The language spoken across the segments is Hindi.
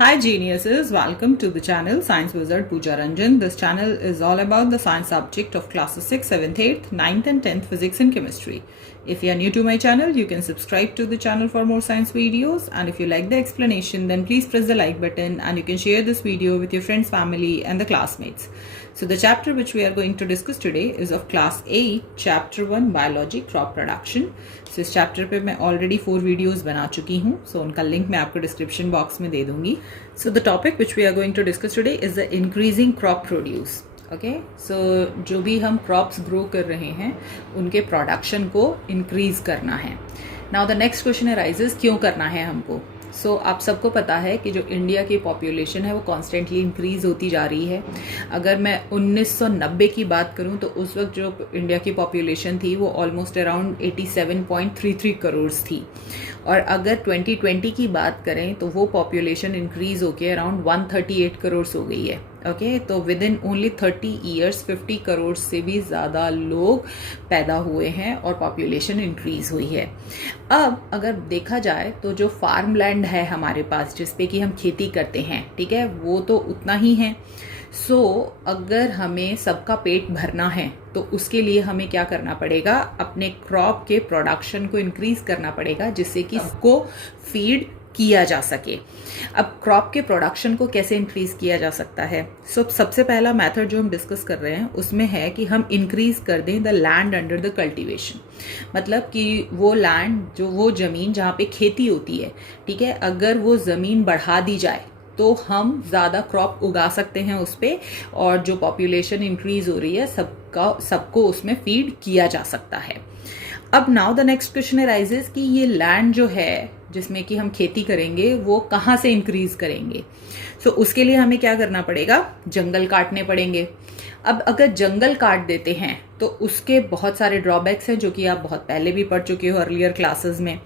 Hi geniuses, welcome to the channel Science Wizard Pooja Ranjan. This channel is all about the science subject of classes 6th, 7th, 8th, 9th and 10th physics and chemistry. If you are new to my channel, you can subscribe to the channel for more science videos, and if you like the explanation, then please press the like button and you can share this video with your friends, family and the classmates. So the chapter which we are going to discuss today is of class 8, chapter 1 biology crop production. So इस चैप्टर पे मैं ऑलरेडी 4 वीडियोस बना चुकी हूँ, सो उनका लिंक मैं आपको डिस्क्रिप्शन बॉक्स में दे दूंगी. So the topic which we are going to discuss today is the increasing crop produce. Okay, so जो भी हम क्रॉप्स ग्रो कर रहे हैं उनके प्रोडक्शन को इंक्रीज करना है. Now the next question arises, क्यों करना है हमको. सो आप सबको पता है कि जो इंडिया की पॉपुलेशन है वो कॉन्स्टेंटली इंक्रीज होती जा रही है. अगर मैं 1990 की बात करूं तो उस वक्त जो इंडिया की पॉपुलेशन थी वो ऑलमोस्ट अराउंड 87.33 करोड़ थी, और अगर 2020 की बात करें तो वो पॉपुलेशन इंक्रीज होकर अराउंड 138 करोड़ हो गई है. ओके, तो with in only 30 years 50 crore से भी ज़्यादा लोग पैदा हुए हैं और पॉपुलेशन इंक्रीज हुई है. अब अगर देखा जाए तो जो फार्म लैंड है हमारे पास जिस पे कि हम खेती करते हैं, ठीक है, वो तो उतना ही है. सो अगर हमें सबका पेट भरना है तो उसके लिए हमें क्या करना पड़ेगा, अपने क्रॉप के प्रोडक्शन को इंक्रीज करना पड़ेगा जिससे कि इसको फीड किया जा सके. अब क्रॉप के प्रोडक्शन को कैसे इंक्रीज किया जा सकता है. सबसे पहला मेथड जो हम डिस्कस कर रहे हैं उसमें है कि हम इंक्रीज कर दें the land under the cultivation. मतलब कि वो लैंड, जो वो ज़मीन जहाँ पे खेती होती है, ठीक है, अगर वो ज़मीन बढ़ा दी जाए तो हम ज़्यादा क्रॉप उगा सकते हैं उस पर, और जो पॉपुलेशन इंक्रीज हो रही है सबको उसमें फीड किया जा सकता है. अब now the next question arises कि ये लैंड जो है जिसमें कि हम खेती करेंगे वो कहाँ से इंक्रीज करेंगे. सो उसके लिए हमें क्या करना पड़ेगा, जंगल काटने पड़ेंगे. अब अगर जंगल काट देते हैं तो उसके बहुत सारे ड्रॉबैक्स हैं जो कि आप बहुत पहले भी पढ़ चुके हो अर्लियर क्लासेस में.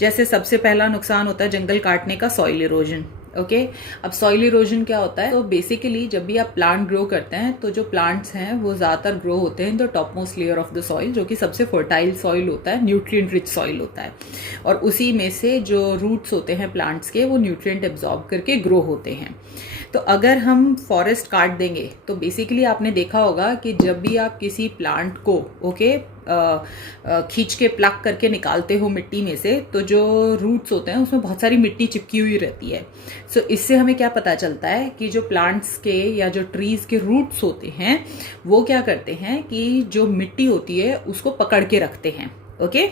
जैसे सबसे पहला नुकसान होता है जंगल काटने का, सॉइल इरोजन. ओके, अब सॉइल इरोजन क्या होता है, तो बेसिकली जब भी आप प्लांट ग्रो करते हैं तो जो प्लांट्स हैं वो ज़्यादातर ग्रो होते हैं the top most layer of the soil, जो कि सबसे फर्टाइल सॉइल होता है, न्यूट्रिएंट रिच सॉइल होता है, और उसी में से जो रूट्स होते हैं प्लांट्स के वो न्यूट्रिएंट एब्जॉर्ब करके ग्रो होते हैं. तो अगर हम फॉरेस्ट काट देंगे तो बेसिकली आपने देखा होगा कि जब भी आप किसी प्लांट को खींच के प्लग करके निकालते हो मिट्टी में से, तो जो रूट्स होते हैं उसमें बहुत सारी मिट्टी चिपकी हुई रहती है. सो इससे हमें क्या पता चलता है कि जो प्लांट्स के या जो ट्रीज के रूट्स होते हैं वो क्या करते हैं कि जो मिट्टी होती है उसको पकड़ के रखते हैं. ओके,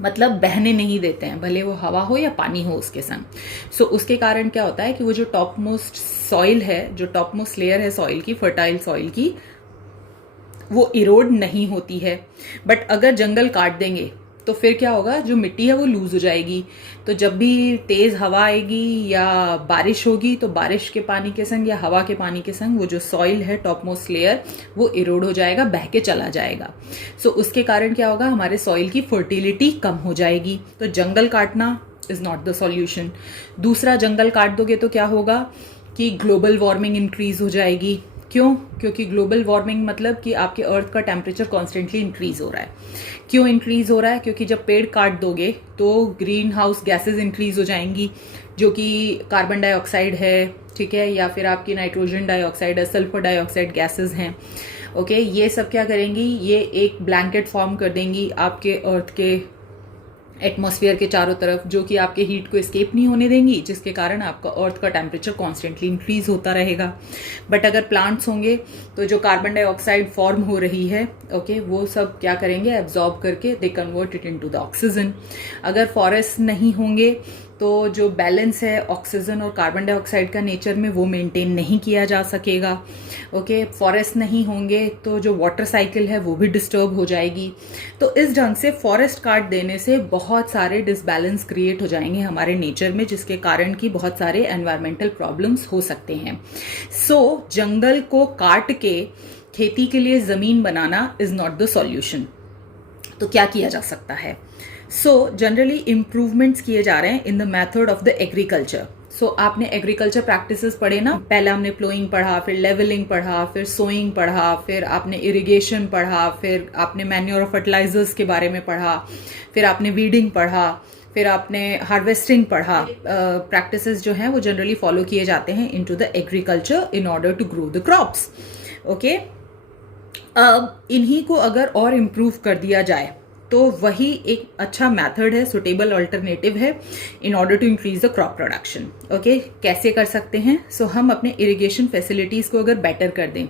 मतलब बहने नहीं देते हैं, भले वो हवा हो या पानी हो उसके संग. सो उसके कारण क्या होता है कि वो जो टॉप मोस्ट सॉइल है, जो टॉप मोस्ट लेयर है सॉइल की, फर्टाइल सॉइल की, वो इरोड नहीं होती है. बट अगर जंगल काट देंगे तो फिर क्या होगा, जो मिट्टी है वो लूज हो जाएगी. तो जब भी तेज हवा आएगी या बारिश होगी तो बारिश के पानी के संग या हवा के पानी के संग वो जो सॉइल है टॉप मोस्ट लेयर वो इरोड हो जाएगा, बह के चला जाएगा. सो उसके कारण क्या होगा, हमारे सॉइल की फर्टिलिटी कम हो जाएगी. तो जंगल काटना इज नॉट द सॉल्यूशन. दूसरा, जंगल काट दोगे तो क्या होगा कि ग्लोबल वार्मिंग इंक्रीज हो जाएगी. क्यों? क्योंकि ग्लोबल वार्मिंग मतलब कि आपके अर्थ का टेम्परेचर कॉन्स्टेंटली इंक्रीज हो रहा है. क्यों इंक्रीज हो रहा है? क्योंकि जब पेड़ काट दोगे तो ग्रीन हाउस गैसेज इंक्रीज हो जाएंगी, जो कि कार्बन डाइऑक्साइड है, ठीक है, या फिर आपकी नाइट्रोजन डाइऑक्साइड है, सल्फर डाइऑक्साइड गैसेज हैं. ओके, ये सब क्या करेंगी, ये एक ब्लैंकेट फॉर्म कर देंगी आपके अर्थ के एटमॉस्फेयर के चारों तरफ, जो कि आपके हीट को एस्केप नहीं होने देंगी, जिसके कारण आपका अर्थ का टेम्परेचर कॉन्स्टेंटली इंक्रीज होता रहेगा. बट अगर प्लांट्स होंगे तो जो कार्बन डाइऑक्साइड फॉर्म हो रही है, ओके, वो सब क्या करेंगे, एब्जॉर्ब करके they convert it into the oxygen. अगर फॉरेस्ट नहीं होंगे तो जो बैलेंस है ऑक्सीजन और कार्बन डाइऑक्साइड का नेचर में वो मेंटेन नहीं किया जा सकेगा. ओके, फॉरेस्ट नहीं होंगे तो जो वाटर साइकिल है वो भी डिस्टर्ब हो जाएगी. तो इस ढंग से फॉरेस्ट काट देने से बहुत सारे डिसबैलेंस क्रिएट हो जाएंगे हमारे नेचर में, जिसके कारण कि बहुत सारे एनवायरमेंटल प्रॉब्लम्स हो सकते हैं. सो जंगल को काट के खेती के लिए जमीन बनाना इज नॉट द सॉल्यूशन. तो क्या किया जा सकता है? सो जनरली इम्प्रूवमेंट्स किए जा रहे हैं in the method of the agriculture. So आपने एग्रीकल्चर प्रैक्टिसेस पढ़े ना, पहले हमने प्लोइंग पढ़ा, फिर लेवलिंग पढ़ा, फिर सोइंग पढ़ा, फिर आपने इरिगेशन पढ़ा, फिर आपने मैन्योर और फर्टिलाइजर्स के बारे में पढ़ा, फिर आपने वीडिंग पढ़ा, फिर आपने हार्वेस्टिंग पढ़ा, प्रैक्टिसेस जो हैं वो जनरली फॉलो किए जाते हैं into the agriculture in order to grow the crops. Okay, अब इन्हीं को अगर और इम्प्रूव कर दिया जाए तो वही एक अच्छा मेथड है, सुटेबल अल्टरनेटिव है in order to increase the crop production. Okay, कैसे कर सकते हैं? हम अपने इरिगेशन फैसिलिटीज़ को अगर बेटर कर दें,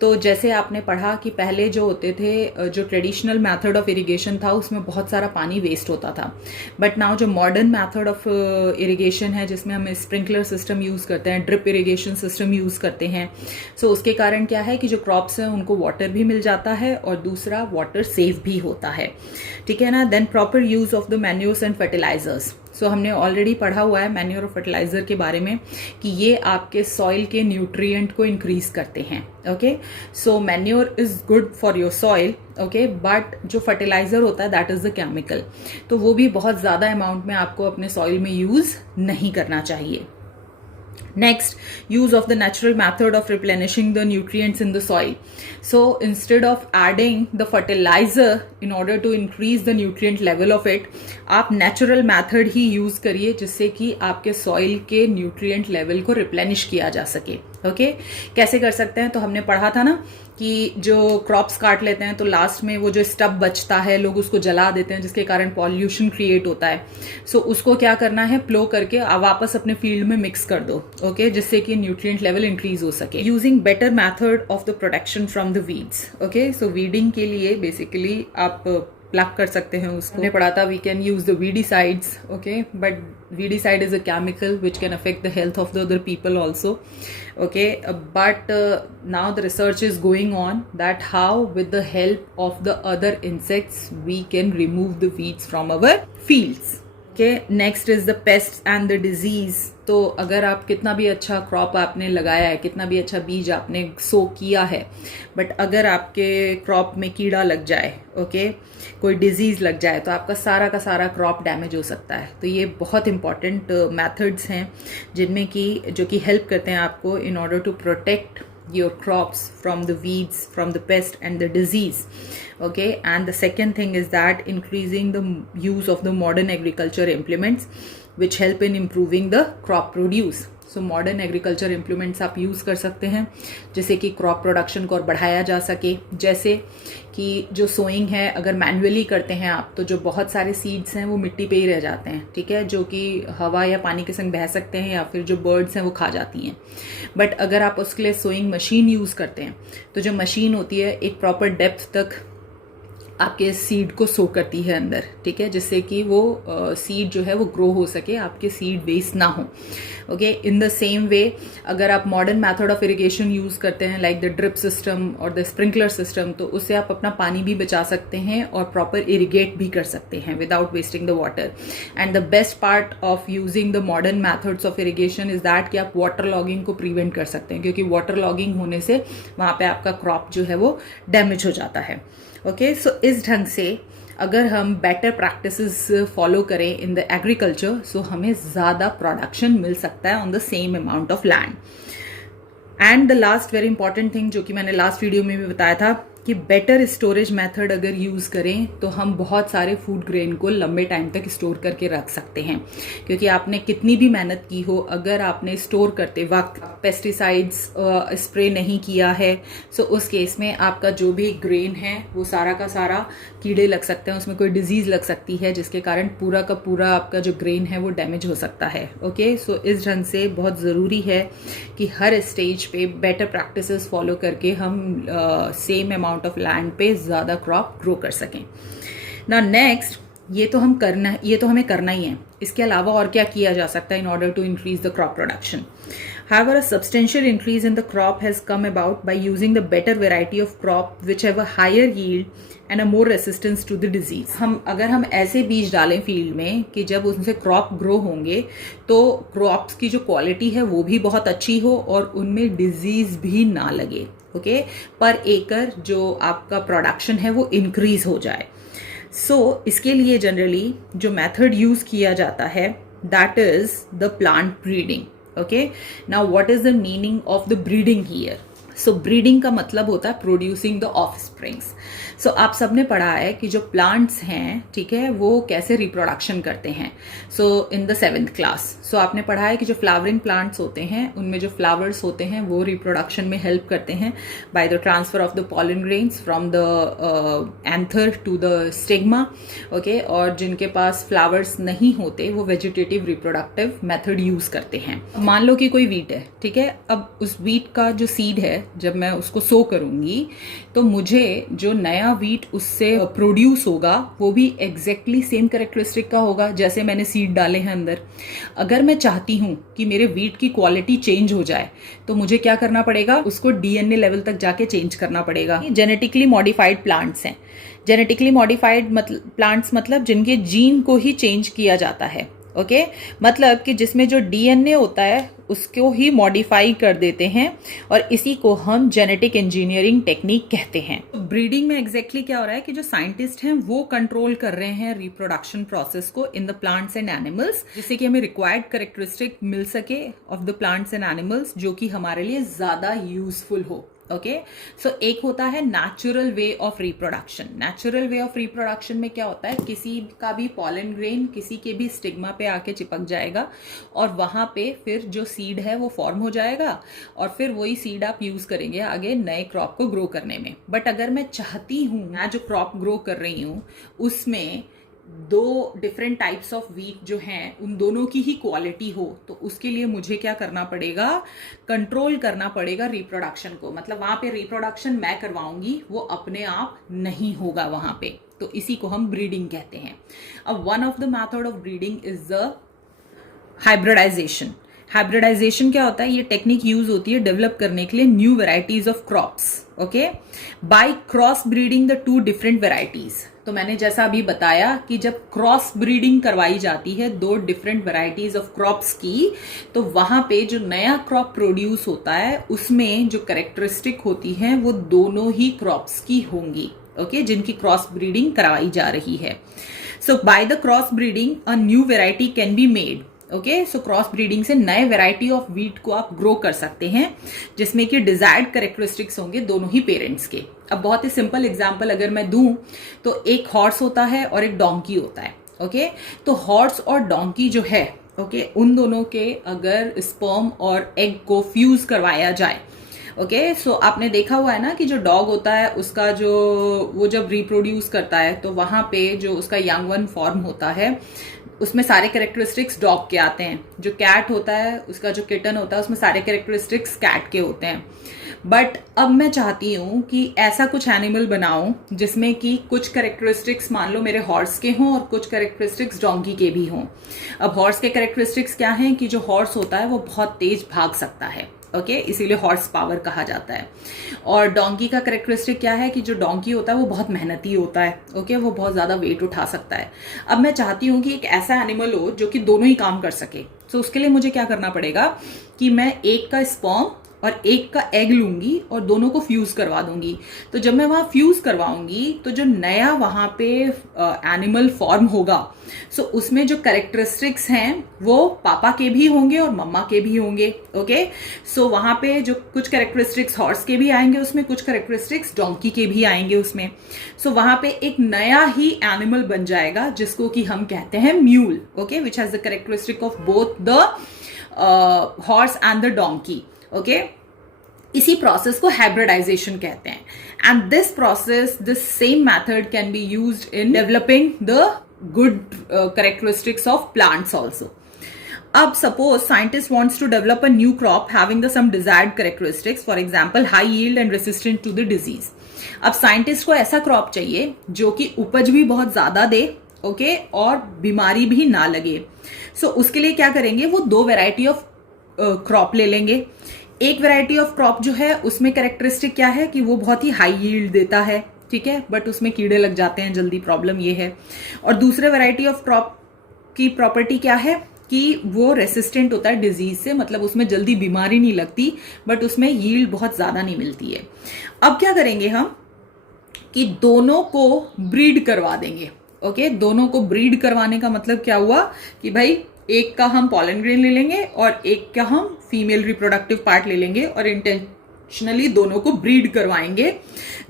तो जैसे आपने पढ़ा कि पहले जो होते थे, जो ट्रेडिशनल मेथड ऑफ इरिगेशन था उसमें बहुत सारा पानी वेस्ट होता था, बट नाउ जो मॉडर्न मेथड ऑफ इरिगेशन है जिसमें हम स्प्रिंकलर सिस्टम यूज़ करते हैं, ड्रिप इरिगेशन सिस्टम यूज़ करते हैं, उसके कारण क्या है कि जो क्रॉप्स हैं उनको वाटर भी मिल जाता है और दूसरा वाटर सेव भी होता है, ठीक है ना। Then proper use of the manures and fertilisers. हमने ऑलरेडी पढ़ा हुआ है मैन्योर और फर्टिलाइजर के बारे में कि ये आपके सॉइल के न्यूट्रिएंट को इंक्रीज करते हैं। Okay, so manure is good for your soil, okay, but जो फर्टिलाइजर होता है दैट इज द केमिकल, तो वो भी बहुत ज्यादा अमाउंट में आपको अपने सॉइल में यूज नहीं करना चाहिए। Next, use of the natural method of replenishing the nutrients in the soil. So instead of adding the fertilizer in order to increase the nutrient level of it, आप natural method ही use करिए जिससे कि आपके soil के nutrient level को replenish किया जा सके। ओके, कैसे कर सकते हैं? तो हमने पढ़ा था ना कि जो क्रॉप्स काट लेते हैं तो लास्ट में वो जो स्टब बचता है लोग उसको जला देते हैं जिसके कारण पॉल्यूशन क्रिएट होता है। उसको क्या करना है, प्लो करके वापस अपने फील्ड में मिक्स कर दो, ओके, जिससे कि न्यूट्रिएंट लेवल इंक्रीज हो सके। Using better method of the protection from the weeds. Okay, weeding के लिए बेसिकली आप प्लग कर सकते हैं उसको। हमने पढ़ा था we can use the weedicides, okay, but weedicide is a chemical which can affect the health of the other people also. Okay, but now the research is going on that how with the help of the other insects we can remove the weeds from our fields. Okay, next is the pests and the disease. तो अगर आप कितना भी अच्छा क्रॉप आपने लगाया है, कितना भी अच्छा बीज आपने सो किया है, बट अगर आपके क्रॉप में कीड़ा लग जाए, ओके, कोई डिजीज लग जाए, तो आपका सारा का सारा क्रॉप डैमेज हो सकता है। तो ये बहुत इंपॉर्टेंट मेथड्स हैं जिनमें कि जो कि हेल्प करते हैं आपको in order to protect your crops from the weeds, from the pest and the disease. Okay, and the second thing is that increasing the use of the modern agriculture implements which help in improving the crop produce. Modern agriculture implements आप यूज़ कर सकते हैं जिससे कि क्रॉप प्रोडक्शन को और बढ़ाया जा सके। जैसे कि जो सोइंग है अगर मैन्युअली करते हैं आप तो जो बहुत सारे सीड्स हैं वो मिट्टी पे ही रह जाते हैं, ठीक है, जो कि हवा या पानी के संग बह सकते हैं या फिर जो बर्ड्स हैं वो खा जाती हैं। बट अगर आप उसके लिए सोइंग मशीन यूज़ करते हैं तो जो मशीन होती है एक प्रॉपर डेप्थ तक आपके सीड को सो करती है अंदर, ठीक है, जिससे कि वो सीड जो है वो ग्रो हो सके, आपके सीड वेस्ट ना हो। Okay, in the same way अगर आप modern method of irrigation use करते हैं लाइक द ड्रिप सिस्टम और द स्प्रिंकलर सिस्टम, तो उससे आप अपना पानी भी बचा सकते हैं और प्रॉपर इरिगेट भी कर सकते हैं without wasting the water. And the best part of using the modern methods of irrigation is that कि आप वाटर लॉगिंग को प्रिवेंट कर सकते हैं, क्योंकि वाटर लॉगिंग होने से वहाँ पे आपका क्रॉप जो है वो डैमेज हो जाता है। ओके, इस ढंग से अगर हम बेटर प्रैक्टिसेस फॉलो करें इन द एग्रीकल्चर हमें ज़्यादा प्रोडक्शन मिल सकता है on the same amount of land. And the last very important thing जो कि मैंने लास्ट वीडियो में भी बताया था कि बेटर स्टोरेज मेथड अगर यूज़ करें तो हम बहुत सारे फूड ग्रेन को लंबे टाइम तक स्टोर करके रख सकते हैं, क्योंकि आपने कितनी भी मेहनत की हो अगर आपने स्टोर करते वक्त पेस्टिसाइड्स स्प्रे नहीं किया है उस केस में आपका जो भी ग्रेन है वो सारा का सारा कीड़े लग सकते हैं, उसमें कोई डिजीज़ लग सकती है जिसके कारण पूरा का पूरा आपका जो ग्रेन है वो डैमेज हो सकता है। ओके, इस ढंग से बहुत ज़रूरी है कि हर स्टेज पे बेटर प्रैक्टिसेस फॉलो करके हम सेम अमाउंट ऑफ लैंड पे ज़्यादा क्रॉप ग्रो कर सकें। ना नेक्स्ट, ये तो हमें करना ही है। इसके अलावा और क्या किया जा सकता है in order to increase the crop production? However, a substantial increase in the crop has come about by using the better variety of crop which have a higher yield and a more resistance to the disease. अगर हम ऐसे बीज डालें फील्ड में कि जब उनसे क्रॉप ग्रो होंगे तो क्रॉप्स की जो क्वालिटी है वो भी बहुत अच्छी हो और उनमें डिजीज भी ना लगे, ओके, पर एकड़ जो आपका प्रोडक्शन है वो इंक्रीज हो जाए। इसके लिए जनरली जो मेथड यूज किया जाता है that is the plant breeding. Okay, now what is the meaning of the breeding here? So breeding का मतलब होता है प्रोड्यूसिंग द ऑफस्प्रिंग्स। सो आप सबने पढ़ा है कि जो प्लांट्स हैं, ठीक है, वो कैसे रिप्रोडक्शन करते हैं। सो in the 7th class so आपने पढ़ा है कि जो फ्लावरिंग प्लांट्स होते हैं उनमें जो फ्लावर्स होते हैं वो रिप्रोडक्शन में हेल्प करते हैं by the transfer of the pollen grains from the anther to the stigma. Okay, और जिनके पास फ्लावर्स नहीं होते वो वेजिटेटिव रिप्रोडक्टिव मेथड यूज करते हैं। मान लो कि कोई वीट है, ठीक है, अब उस वीट का जो सीड है जब मैं उसको सो करूंगी तो मुझे जो नया वीट उससे प्रोड्यूस होगा वो भी एग्जैक्टली सेम कैरेक्टरिस्टिक का होगा जैसे मैंने सीड डाले हैं अंदर। अगर मैं चाहती हूं कि मेरे वीट की क्वालिटी चेंज हो जाए तो मुझे क्या करना पड़ेगा, उसको डीएनए लेवल तक जाके चेंज करना पड़ेगा। जेनेटिकली मॉडिफाइड प्लांट्स हैं। जेनेटिकली मॉडिफाइड प्लांट्स मतलब जिनके जीन को ही चेंज किया जाता है। ओके, मतलब कि जिसमें जो डीएनए होता है उसको ही मॉडिफाई कर देते हैं और इसी को हम जेनेटिक इंजीनियरिंग टेक्निक कहते हैं। ब्रीडिंग में एग्जैक्टली क्या हो रहा है कि जो साइंटिस्ट हैं वो कंट्रोल कर रहे हैं रिप्रोडक्शन प्रोसेस को in the plants and animals, जिससे कि हमें रिक्वायर्ड कैरेक्टरिस्टिक मिल सके of the plants and animals जो कि हमारे लिए ज्यादा यूजफुल हो। ओके, सो एक होता है natural way of reproduction. Natural way of reproduction में क्या होता है, किसी का भी पॉलन ग्रेन किसी के भी स्टिग्मा पे आके चिपक जाएगा और वहां पे फिर जो सीड है वो फॉर्म हो जाएगा और फिर वही सीड आप यूज करेंगे आगे नए क्रॉप को ग्रो करने में। बट अगर मैं चाहती हूं मैं जो क्रॉप ग्रो कर रही हूं उसमें दो डिफरेंट टाइप्स ऑफ वीट जो हैं उन दोनों की ही क्वालिटी हो, तो उसके लिए मुझे क्या करना पड़ेगा, कंट्रोल करना पड़ेगा रिप्रोडक्शन को। मतलब वहां पे रिप्रोडक्शन मैं करवाऊंगी, वो अपने आप नहीं होगा वहां पे, तो इसी को हम ब्रीडिंग कहते हैं। अब one of the method of breeding is the hybridisation. Hybridisation क्या होता है, ये टेक्निक यूज होती है डेवलप करने के लिए new varieties of crops. Okay, by cross breeding the two different varieties. तो मैंने जैसा अभी बताया कि जब क्रॉस ब्रीडिंग करवाई जाती है दो डिफरेंट वेराइटीज ऑफ क्रॉप्स की, तो वहां पे जो नया क्रॉप प्रोड्यूस होता है उसमें जो कैरेक्टरिस्टिक होती है वो दोनों ही क्रॉप्स की होंगी। ओके, जिनकी क्रॉस ब्रीडिंग करवाई जा रही है। So by the cross breeding a new variety can be made. Okay, so cross breeding से नए वेराइटी ऑफ वीट को आप ग्रो कर सकते हैं जिसमें कि डिजायर्ड कैरेक्टरिस्टिक्स होंगे दोनों ही पेरेंट्स के। अब बहुत ही सिंपल एग्जांपल अगर मैं दूं तो एक हॉर्स होता है और एक डोंकी होता है। ओके, तो हॉर्स और डोंकी जो है, ओके, उन दोनों के अगर स्पर्म और एग को फ्यूज करवाया जाए, ओके, सो आपने देखा हुआ है ना कि जो डॉग होता है उसका जो वो जब रिप्रोड्यूस करता है तो वहां पे जो उसका यंग वन फॉर्म होता है उसमें सारे कैरेक्टरिस्टिक्स डॉग के आते हैं। जो कैट होता है उसका जो किटन होता है उसमें सारे कैरेक्टरिस्टिक्स कैट के होते हैं। बट अब मैं चाहती हूं कि ऐसा कुछ एनिमल बनाऊं जिसमें कि कुछ कैरेक्टरिस्टिक्स मान लो मेरे हॉर्स के हों और कुछ कैरेक्टरिस्टिक्स डोंकी के भी हों। अब हॉर्स के कैरेक्टरिस्टिक्स क्या हैं कि जो हॉर्स होता है वो बहुत तेज भाग सकता है। ओके, इसीलिए हॉर्स पावर कहा जाता है। और डोंकी का कैरेक्टरिस्टिक क्या है कि जो डोंकी होता है वो बहुत मेहनती होता है। ओके, वो बहुत ज्यादा वेट उठा सकता है। अब मैं चाहती हूं कि एक ऐसा एनिमल हो जो कि दोनों ही काम कर सके। तो उसके लिए मुझे क्या करना पड़ेगा कि मैं एक का स्पर्म और एक का एग लूंगी और दोनों को फ्यूज करवा दूंगी। तो जब मैं वहां फ्यूज करवाऊंगी तो जो नया वहां पे एनिमल फॉर्म होगा, सो उसमें जो कैरेक्टरिस्टिक्स हैं वो पापा के भी होंगे और मम्मा के भी होंगे। ओके, सो वहां पे जो कुछ कैरेक्टरिस्टिक्स हॉर्स के भी आएंगे उसमें, कुछ कैरेक्टरिस्टिक्स डोंकी के भी आएंगे उसमें। सो वहां पे एक नया ही एनिमल बन जाएगा जिसको कि हम कहते हैं mule. Okay, which has the characteristic of both the horse and the donkey. Okay, इसी प्रोसेस को हाइब्रिडाइजेशन कहते हैं। And this process, this same method can be used in developing the good characteristics of plants also. अब suppose scientist wants to develop a new crop having the some desired characteristics, for example high yield and resistant to the disease. अब साइंटिस्ट को ऐसा क्रॉप चाहिए जो कि उपज भी बहुत ज्यादा दे, ओके, और बीमारी भी ना लगे। सो उसके लिए क्या करेंगे, वो दो वेराइटी ऑफ क्रॉप ले लेंगे। एक वैरायटी ऑफ क्रॉप जो है उसमें कैरेक्टरिस्टिक क्या है कि वो बहुत ही हाई यील्ड देता है, ठीक है, बट उसमें कीड़े लग जाते हैं जल्दी, प्रॉब्लम ये है। और दूसरे वैरायटी ऑफ क्रॉप की प्रॉपर्टी क्या है कि वो रेसिस्टेंट होता है डिजीज से, मतलब उसमें जल्दी बीमारी नहीं लगती बट उसमें यील्ड बहुत ज्यादा नहीं मिलती है। अब क्या करेंगे हम कि दोनों को ब्रीड करवा देंगे। ओके, दोनों को ब्रीड करवाने का मतलब क्या हुआ कि भाई एक का हम पॉलन ग्रेन ले लेंगे और एक का हम फीमेल रिप्रोडक्टिव पार्ट ले लेंगे और इंटेंशनली दोनों को ब्रीड करवाएंगे,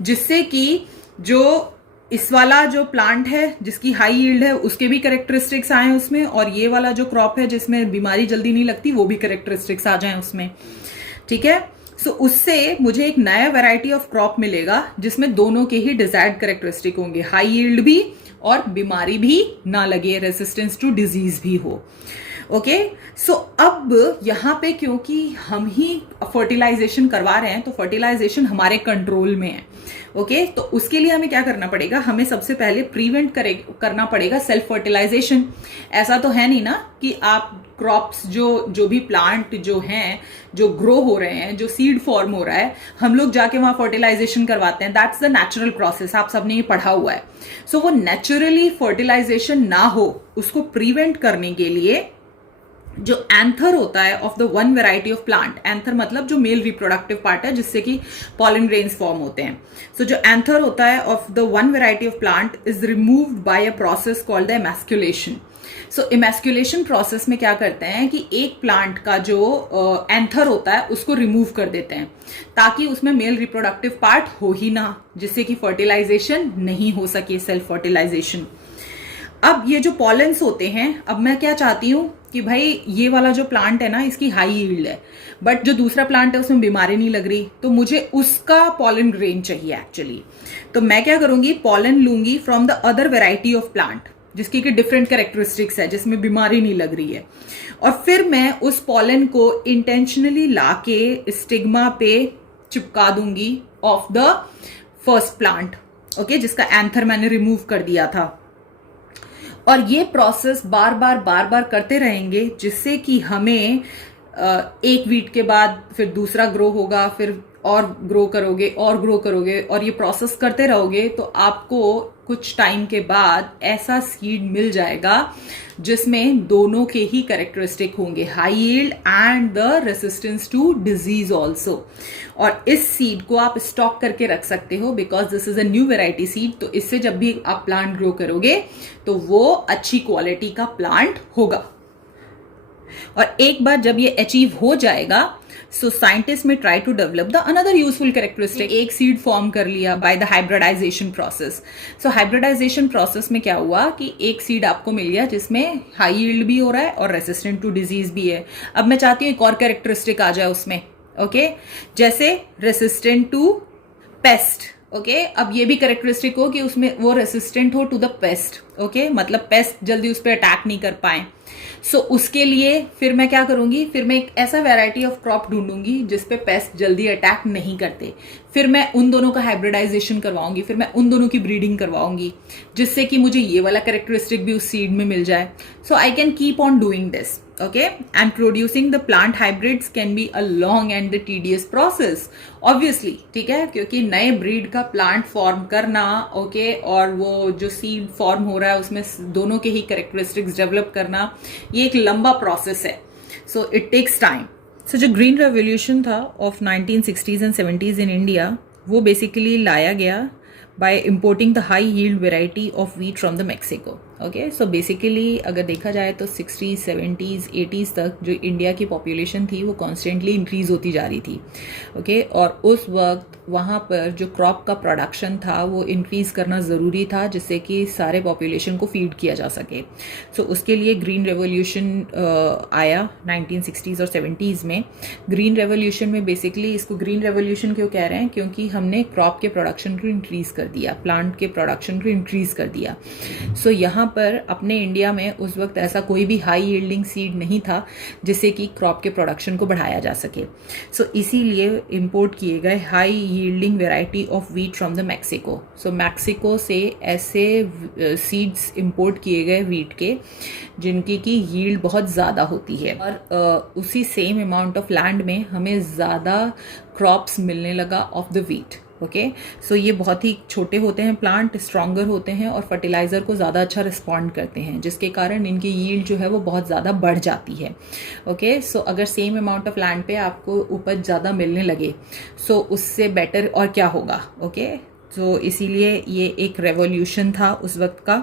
जिससे कि जो इस वाला जो प्लांट है जिसकी हाई यील्ड है उसके भी कैरेक्टरिस्टिक्स आए उसमें, और ये वाला जो क्रॉप है जिसमें बीमारी जल्दी नहीं लगती वो भी कैरेक्टरिस्टिक्स आ जाए उसमें। ठीक है, सो उससे मुझे एक नया वैरायटी ऑफ क्रॉप मिलेगा जिसमें दोनों के ही डिजायर्ड कैरेक्टरिस्टिक होंगे, हाई यील्ड भी और बीमारी भी ना लगे, रेसिस्टेंस टू डिजीज भी हो। ओके, सो अब यहाँ पे क्योंकि हम ही फर्टिलाइजेशन करवा रहे हैं तो फर्टिलाइजेशन हमारे कंट्रोल में है। ओके, तो उसके लिए हमें क्या करना पड़ेगा, हमें सबसे पहले प्रिवेंट करना पड़ेगा सेल्फ फर्टिलाइजेशन। ऐसा तो है नहीं ना कि आप क्रॉप्स जो भी प्लांट जो हैं जो ग्रो हो रहे हैं, जो सीड फॉर्म हो रहा है, हम लोग जाके वहां फर्टिलाइजेशन करवाते हैं। दैट्स द नेचुरल प्रोसेस, आप सबने ये पढ़ा हुआ है। सो वो नेचुरली फर्टिलाइजेशन ना हो उसको प्रिवेंट करने के लिए जो एंथर होता है of the one variety of plant, anther मतलब जो मेल रिप्रोडक्टिव पार्ट है जिससे कि पॉलन ग्रेन्स फॉर्म होते हैं। सो जो एंथर होता है of the one variety of plant is removed by a process called the emasculation. So emasculation process में क्या करते हैं कि एक प्लांट का जो एंथर होता है उसको रिमूव कर देते हैं ताकि उसमें मेल रिप्रोडक्टिव पार्ट हो ही ना, जिससे कि फर्टिलाइजेशन नहीं हो सके, सेल्फ फर्टिलाइजेशन। अब ये जो पॉलेंस होते हैं, अब मैं क्या चाहती हूं कि भाई ये वाला जो प्लांट है ना इसकी हाई यील्ड है, बट जो दूसरा प्लांट है उसमें बीमारी नहीं लग रही, तो मुझे उसका पॉलन ग्रेन चाहिए एक्चुअली। तो मैं क्या करूंगी, पॉलन लूंगी from the other variety of plant जिसकी कि डिफरेंट कैरेक्टरिस्टिक्स है, जिसमें बीमारी नहीं लग रही है, और फिर मैं उस पॉलन को इंटेंशनली लाके स्टिग्मा पे चिपका दूंगी of the first plant, okay, जिसका एंथर मैंने रिमूव कर दिया था। और ये प्रोसेस बार बार करते रहेंगे, जिससे कि हमें एक वीक के बाद फिर दूसरा ग्रो होगा, फिर और ग्रो करोगे और ये प्रोसेस करते रहोगे तो आपको कुछ टाइम के बाद ऐसा सीड मिल जाएगा जिसमें दोनों के ही कैरेक्टरिस्टिक होंगे, high yield and the resistance to disease also. और इस सीड को आप स्टॉक करके रख सकते हो because this is a new variety seed. तो इससे जब भी आप प्लांट ग्रो करोगे तो वो अच्छी क्वालिटी का प्लांट होगा। और एक बार जब ये अचीव हो जाएगा सो साइंटिस्ट में try to develop the another useful characteristic. एक सीड फॉर्म कर लिया by the hybridization process. So hybridization process में क्या हुआ कि एक सीड आपको मिल गया जिसमें हाई यील्ड भी हो रहा है और रेसिस्टेंट टू डिजीज भी है। अब मैं चाहती हूँ एक और कैरेक्टरिस्टिक आ जाए उसमें, ओके, जैसे रेसिस्टेंट टू पेस्ट। ओके, अब ये भी कैरेक्टरिस्टिक हो कि उसमें वो रेसिस्टेंट हो टू द पेस्ट, ओके, मतलब पेस्ट जल्दी उस पर अटैक नहीं कर पाए। सो उसके लिए फिर मैं क्या करूंगी, फिर मैं एक ऐसा वैरायटी ऑफ क्रॉप ढूंढूंगी जिसपे पेस्ट जल्दी अटैक नहीं करते, फिर मैं उन दोनों का हाइब्रिडाइजेशन करवाऊंगी, फिर मैं उन दोनों की ब्रीडिंग करवाऊंगी जिससे कि मुझे ये वाला कैरेक्टरिस्टिक भी उस सीड में मिल जाए। So I can keep on doing this, okay, and producing the plant hybrids can be a long and the tedious process obviously, ठीक है, क्योंकि नए ब्रीड का प्लांट फॉर्म करना, ओके, और वो जो सीड फॉर्म हो रहा है उसमें दोनों के ही कैरेक्टरिस्टिक्स डेवलप करना, ये एक लंबा प्रोसेस है। So it takes time. So जो ग्रीन रेवोल्यूशन था of 1960s and 70s in India, वो बेसिकली लाया गया by importing the high yield variety of wheat from the Mexico. Okay, so basically अगर देखा जाए तो 60s, 70s, 80s तक जो इंडिया की पॉपुलेशन थी वो कॉन्स्टेंटली इंक्रीज होती जा रही थी, ओके, और उस वक्त वहाँ पर जो क्रॉप का प्रोडक्शन था वो इंक्रीज करना ज़रूरी था जिससे कि सारे पॉपुलेशन को फीड किया जा सके। सो उसके लिए ग्रीन रेवोल्यूशन आया 1960s और 70s में। ग्रीन रेवोल्यूशन में बेसिकली इसको ग्रीन रेवोल्यूशन क्यों कह रहे हैं, क्योंकि हमने क्रॉप के प्रोडक्शन को इंक्रीज कर दिया, प्लांट के प्रोडक्शन को इंक्रीज कर दिया। सो यहाँ पर अपने इंडिया में उस वक्त ऐसा कोई भी हाई यील्डिंग सीड नहीं था जिससे कि क्रॉप के प्रोडक्शन को बढ़ाया जा सके। सो इसीलिए इंपोर्ट किए गए high yielding variety of wheat from the Mexico. So Mexico से ऐसे सीड्स इंपोर्ट किए गए व्हीट के जिनकी की यील्ड बहुत ज़्यादा होती है और उसी सेम अमाउंट ऑफ लैंड में हमें ज़्यादा क्रॉप्स मिलने लगा ऑफ द व्हीट। ओके, सो ये बहुत ही छोटे होते हैं प्लांट, स्ट्रॉन्गर होते हैं और फर्टिलाइज़र को ज़्यादा अच्छा रिस्पॉन्ड करते हैं जिसके कारण इनकी यील्ड जो है वो बहुत ज़्यादा बढ़ जाती है। ओके, सो अगर सेम अमाउंट ऑफ लैंड पे आपको उपज ज़्यादा मिलने लगे सो उससे बेटर और क्या होगा। ओके, तो इसीलिए ये एक रेवोल्यूशन था उस वक्त का।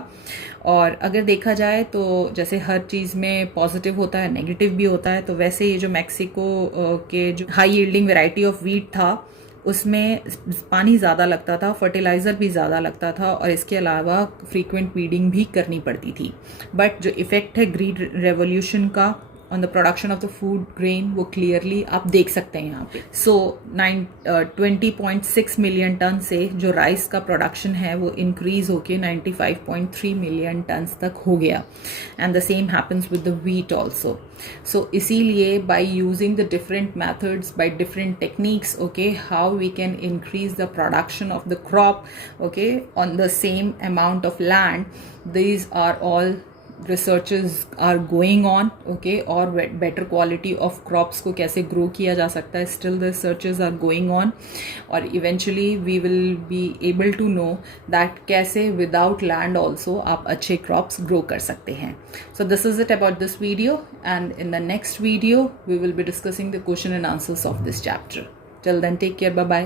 और अगर देखा जाए तो जैसे हर चीज़ में पॉजिटिव होता है नेगेटिव भी होता है, तो वैसे ये जो मैक्सिको के जो high yielding variety of wheat था उसमें पानी ज़्यादा लगता था, फर्टिलाइज़र भी ज़्यादा लगता था, और इसके अलावा फ्रीक्वेंट वीडिंग भी करनी पड़ती थी। बट जो इफ़ेक्ट है ग्रीन रेवोल्यूशन का on the production of the food grain वो क्लियरली आप देख सकते हैं यहाँ पे। सो 20.6 मिलियन टन से जो राइस का प्रोडक्शन है वो इंक्रीज होके 95.3 मिलियन टन्स तक हो गया, and the same happens with the wheat also. So इसीलिए by using the different methods, by different techniques, okay, how we can increase the production of the crop, okay, on the same amount of land, these are all researches are going on, okay, और better quality of crops को कैसे grow किया जा सकता है, still the researches are going on, और eventually we will be able to know that कैसे without land also आप अच्छे crops grow कर सकते हैं. So this is it about this video, and in the next video we will be discussing the question and answers of this chapter. Till then, take care, bye bye.